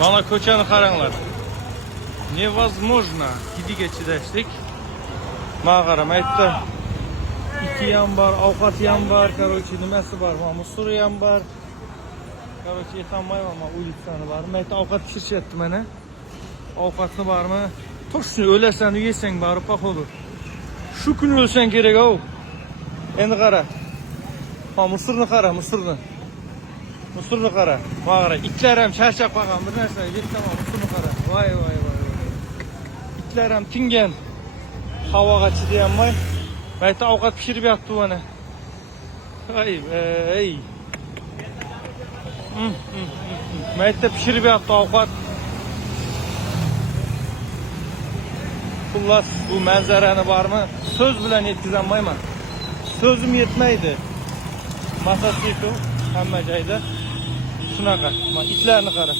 Mana ko'chani qaranglar. Невозможно hidiga chidashlik. Mana qarang, aytdi. İki ham bor, ovqat ham bor, короче, nimasi bor? Mana musuri ham bor. Короче, yetolmayman mana ulitsani bormi? Aytdi ovqat pishirishyapti mana. Ovqatni bormi? To'shni o'lasan, yesang bari pohodu. Shu kun o'lsang kerak-ku. Endi qara. Ha, musurni qara, musurni. Musurni qara. Mana qara, itlar ham charchab qolgan bir narsa yeb tamom, musurni qara. Voy voy voy. İtlar ham tingan. Havoga chidayolmay. Mayta ovqat pishirib yotdi mana. Ay ey. Mayta pishirib yotdi ovqat. Xullas bu manzarani bormi? So'z bilan yetkazolmayman. So'zim yetmaydi. Mototsikl hamma joyda shunaqa. Mana itlarni qara.